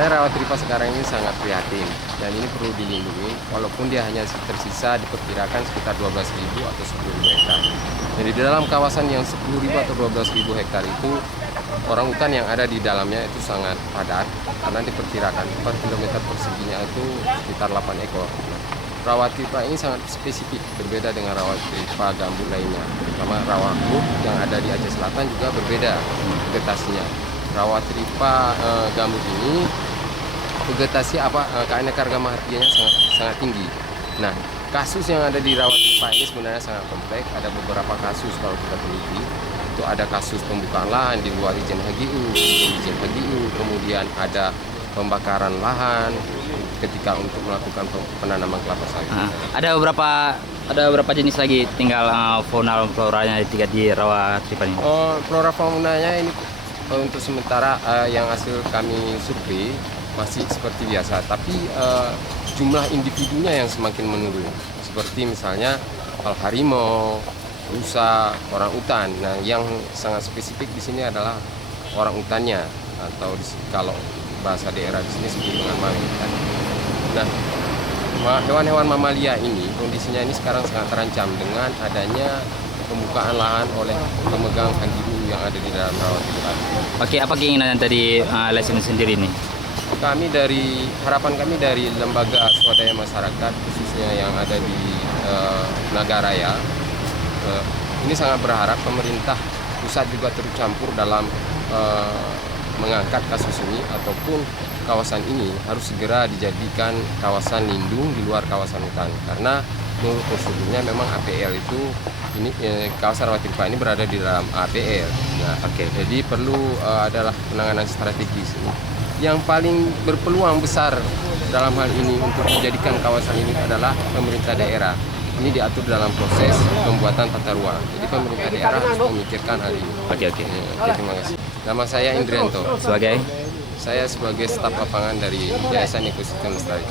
Sebenarnya rawat ripa sekarang ini sangat prihatin dan ini perlu dilindungi walaupun dia hanya tersisa diperkirakan sekitar 12.000 atau 10.000 hektar. Jadi di dalam kawasan yang 10.000 atau 12.000 hektar itu orang hutan yang ada di dalamnya itu sangat padat karena diperkirakan 4 km perseginya itu sekitar 8 ekor. Rawat ripa ini sangat spesifik, berbeda dengan rawat ripa gambut lainnya. Terutama rawa gambut yang ada di Aceh Selatan juga berbeda vegetasinya. Rawat ripa gambut ini vegetasi keanekaragaman sangat tinggi. Nah, kasus yang ada di rawat ripa ini sebenarnya sangat kompleks. Ada beberapa kasus kalau kita teliti. Itu ada kasus pembukaan lahan di luar izin HGU, kemudian ada pembakaran lahan ketika untuk melakukan penanaman kelapa sawit. Ada beberapa jenis lagi tinggal fauna floranya di rawat ripa ini. Flora faunanya ini untuk sementara yang hasil kami survei masih seperti biasa, tapi jumlah individunya yang semakin menurun. Seperti misalnya harimau, rusa, orang utan. Nah, yang sangat spesifik di sini adalah orang utannya atau kalau bahasa daerah di sini disebut dengan mangkutan. Nah, hewan-hewan mamalia ini kondisinya ini sekarang sangat terancam dengan adanya pembukaan lahan oleh pemegang HGU yang ada di dalam rawat ripa. Oke, apa keinginan dari LSM sendiri ini? Harapan kami dari lembaga swadaya masyarakat khususnya yang ada di Nagaraya, ini sangat berharap pemerintah pusat juga turut campur dalam mengangkat kasus ini ataupun kawasan ini harus segera dijadikan kawasan lindung di luar kawasan hutan karena menurut prosedurnya memang APL itu ini kawasan rawat ripa ini berada di dalam APL. Nah, jadi perlu adalah penanganan strategis ini. Yang paling berpeluang besar dalam hal ini untuk menjadikan kawasan ini adalah pemerintah daerah. Ini diatur dalam proses pembuatan tata ruang. Jadi pemerintah daerah harus memikirkan hal ini. Oke. Terima kasih. Nama saya Indrianto. Sebagai? Saya sebagai staf lapangan dari Yayasan Ekosistem Lestari.